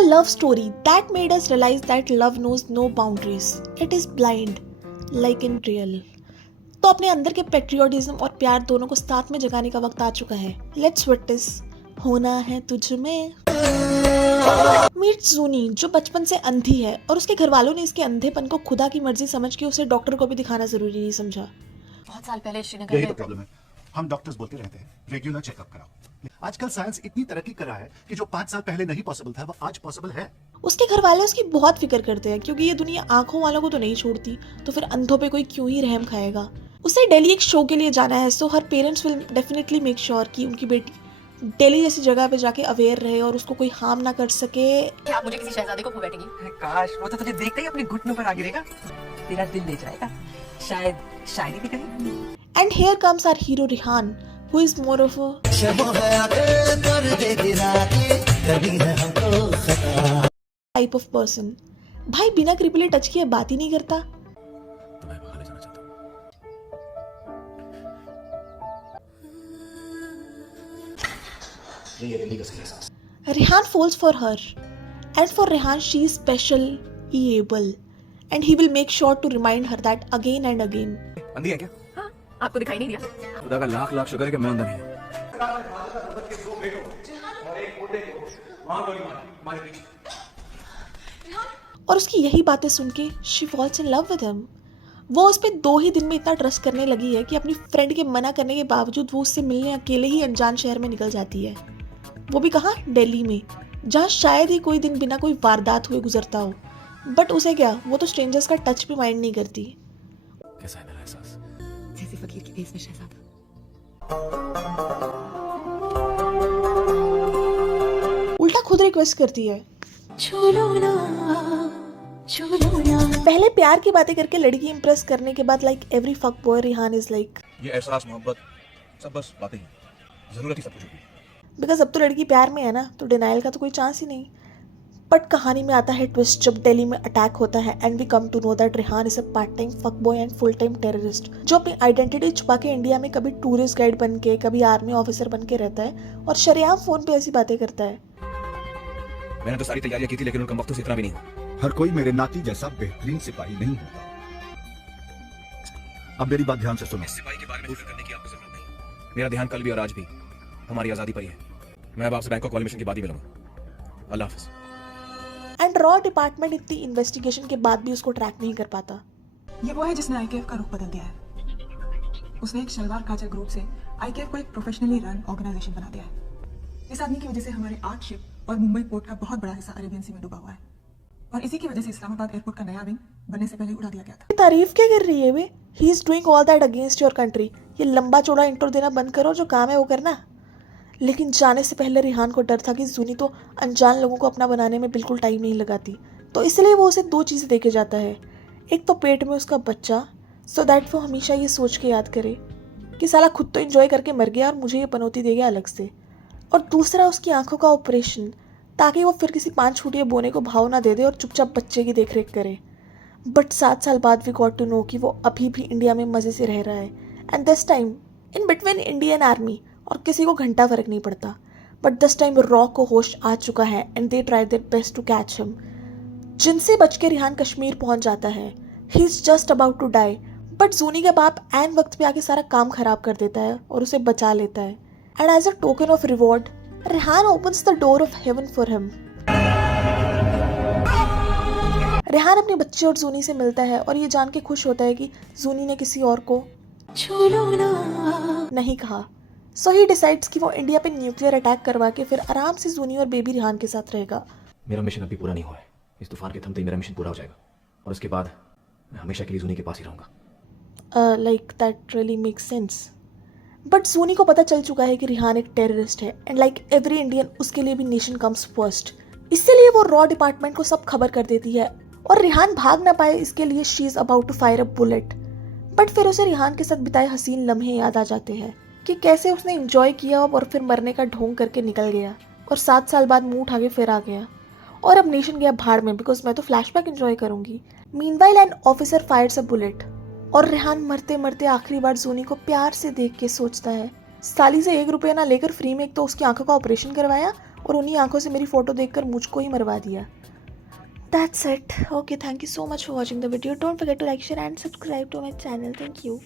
A love story that made us realize that love knows no boundaries. It is blind, like in real. तो अपने अंदर के patriotism और प्यार दोनों को साथ में जगाने का वक्त आ चुका है. Let's witness. होना है तुझ में. मीट जूनी, जो बचपन से अंधी है और उसके घर वालों ने इसके अंधेपन को खुदा की मर्जी समझ के उसे डॉक्टर को भी दिखाना जरूरी नहीं समझा. बहुत साल पहले श्रीनगर यही में तो प्रॉब्लम है. हम डॉक्टर्स बोलते रहते हैं रेगुलर चेकअप कराओ. आजकल साइंस इतनी तरक्की कर रहा है कि जो 5 साल पहले नहीं पॉसिबल था वो आज पॉसिबल है. उसके घर वाले उसकी बहुत फिक्र करते हैं क्योंकि ये दुनिया आंखों वालों को तो नहीं छोड़ती, तो फिर अंधों पे कोई क्यों ही रहम खाएगा. उसे दिल्ली एक शो के लिए जाना है, सो हर parents will definitely make sure कि उनकी बेटी दिल्ली जैसी जगह पे जाके अवेयर रहे और उसको कोई हार्म ना कर सके. कि आप मुझे किसी शहजादे को खो बैठेंगी. काश वो तो तुझे देखते ही अपने घुटनों पर आ गिरेगा. तेरा दिल ले जाएगा. शायद शायरी भी करेगी. And here comes our hero Rihan, who is more of a type of person. भाई बिना क्रिपली टच किए बात ही नहीं करता. तो मैं बाहर ले जाना चाहता हूं. ये दिल्ली का सही एहसास. Rehan falls for her, and for Rehan she is special, able, and he will make sure to remind her that again and again. अंधी है क्या? हाँ, आपको दिखाई नहीं दिया. खुदा का लाख लाख शुक्र है कि मैं अंधा नहीं हूं. और उसकी यही बातें सुन के she falls in love with him. वो उस पे 2 ही दिन में इतना ट्रस्ट करने लगी है कि अपनी फ्रेंड के मना करने के बावजूद वो उससे मिलने अकेले ही अनजान शहर में निकल जाती है. वो भी कहाँ, दिल्ली में, जहाँ शायद ही कोई दिन बिना कोई वारदात हुए गुजरता हो. बट उसे क्या, वो तो स्ट्रेंजर्स का टच भी माइंड नहीं करती. कैसा है मेरा एहसास? जैसे फकीर की भेस में शहजादा. उल्टा खुद रिक्वेस्ट करती है. छोड़ो ना, छोड़ो ना. पहले प्यार की बातें करके लड़की इंप्रेस करने के बाद like every fuck boy Rihan is like, ये एहसास, मोहब्बत सब बस बातें ही. जरूरत ही सब कुछ होगी. बिकॉज अब तो लड़की प्यार में है ना, तो डिनाइल का तो कोई चांस ही नहीं. बट कहानी में आता है ट्विस्ट जब दिल्ली में अटैक होता है and we come to know that Rihan is a part time fuck boy and full time terrorist जो अपनी आइडेंटिटी छुपा के इंडिया में कभी टूरिस्ट गाइड बन के, कभी आर्मी ऑफिसर बन के रहता है और शरेआम फोन पे ऐसी बातें करता है. मैंने तो सारी तैयारियां की थी लेकिन उनका वक्त से इतना भी नहीं हुआ. हर कोई मेरे नाती जैसा बेहतरीन सिपाही नहीं होता. अब मेरी बात ध्यान से सुनो. इस सिपाही के बारे में फिक्र करने की आपको जरूरत नहीं. मेरा ध्यान कल भी और आज भी हमारी आजादी पर ही है. मैं अब आपसे बैंकॉक वाले मिशन के बाद ही मिलूंगा. अल्लाह हाफिज. एंड रॉ डिपार्टमेंट इतनी इन्वेस्टिगेशन के बाद भी उसको ट्रैक नहीं कर पाता. ये वो है जिसने आईकेएफ का रुख बदल दिया है. उसने एक शलवार काचर ग्रुप से आईकेएफ को एक प्रोफेशनली रन ऑर्गेनाइजेशन बना दिया है. इस आदमी की वजह से हमारे 8 शिप और मुंबई पोर्ट का बहुत बड़ा हिस्सा अरेबियन सी में डूबा हुआ है. और इसी की वजह से इस्लामाबाद एयरपोर्ट का नया विंग बनने से पहले उड़ा दिया गया था. तारीफ क्या कर रही है वे? He is doing all that against your country. ये लंबा चौड़ा इंट्रो देना बंद करो, जो काम है वो करना. लेकिन जाने से पहले रिहान को डर था कि जूनी तो अनजान लोगों को अपना बनाने में बिल्कुल टाइम नहीं लगाती, तो इसलिए वो उसे 2 चीज़ें देके जाता है. एक तो पेट में उसका बच्चा, सो दैट वो हमेशा ये सोच के याद करे कि साला खुद तो एंजॉय करके मर गया और मुझे ये पनौती दे गया अलग से. और दूसरा उसकी आंखों का ऑपरेशन, ताकि वो फिर किसी 5 छूटिए बोने को भाव ना दे दे और चुपचाप बच्चे की देखरेख करे. बट 7 साल बाद वी गॉट टू नो कि वो अभी भी इंडिया में मज़े से रह रहा है. And this time in between Indian army, और किसी को घंटा फर्क नहीं पड़ता. बट दिस टाइम रॉ को होश आ चुका है and they try their best to catch him. जिनसे बच के रिहान कश्मीर पहुंच जाता है. He is just about to die, but Juni का बाप ऐन वक्त पे आके सारा काम खराब कर देता है और उसे बचा लेता है. And as a token of reward Rihan opens the door of heaven for him. Rihan अपने बच्चे और जूनी से मिलता है और ये जान के खुश होता है कि जूनी ने किसी और को छोड़ो ना. नहीं कहा. सो ही डिसाइड्स कि वो इंडिया पे न्यूक्लियर अटैक करवा के फिर आराम से जूनी और बेबी रिहान के साथ रहेगा. मेरा मिशन अभी पूरा नहीं हुआ है. इस तूफान के थमते ही मेरा मिशन पूरा हो जाएगा और उसके बाद मैं हमेशा के लिए जूनी के पास ही रहूंगा. Like that really makes sense. But Juni को पता चल चुका है कि रिहान एक टेररिस्ट है एंड लाइक एवरी इंडियन उसके लिए भी नेशन कम्स फर्स्ट. इसलिए वो रॉ डिपार्टमेंट को सब खबर कर देती है और रिहान भाग ना पाए इसके लिए she is about to fire a bullet. But फिर उसे रिहान के साथ बिताए हसीन लम्हे याद आ जाते हैं कि कैसे उसने एंजॉय किया और फिर मरने का ढोंग करके निकल गया और 7 साल बाद मुंह उठा के फिर आ गया. और अब नेशन गया भाड़ में बिकॉज मैं तो फ्लैशबैक एंजॉय करूंगी. Meanwhile an officer Fyers a bullet और रिहान मरते मरते आखिरी बार जूनी को प्यार से देख के सोचता है, साली से 1 रुपया ना लेकर फ्री में एक तो उसकी आंखों का ऑपरेशन करवाया और उन्हीं आंखों से मेरी फ़ोटो देखकर मुझको ही मरवा दिया। That's it. Okay, thank you so much for watching the video. Don't forget to like, share and subscribe to my channel. Thank you.